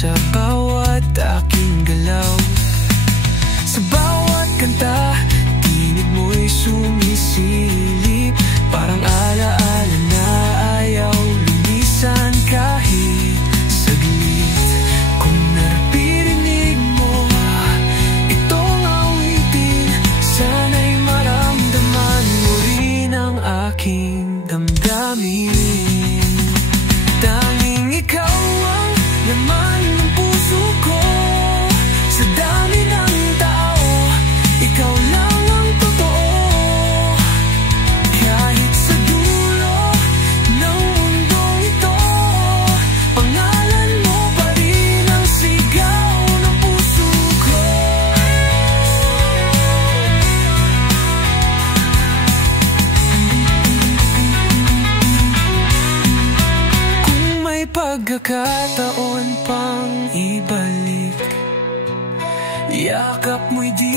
sa bawat aking galaw. Sa bawat kanta, tinig mo'y sumisilip, parang alaala na ayaw lumisan kahit saglit. Kung naririnig mo itong awitin, sana'y maramdaman mo rin ang aking damdamin. Tanging ikaw ang laman ng puso ko. Sa dami ng tao, ikaw lang ang totoo. Kahit sa dulo ng mundong ito, pangalan mo pa rin ang sigaw ng puso ko. Kung may pagkakataon pang ibalik, yakap mo'y di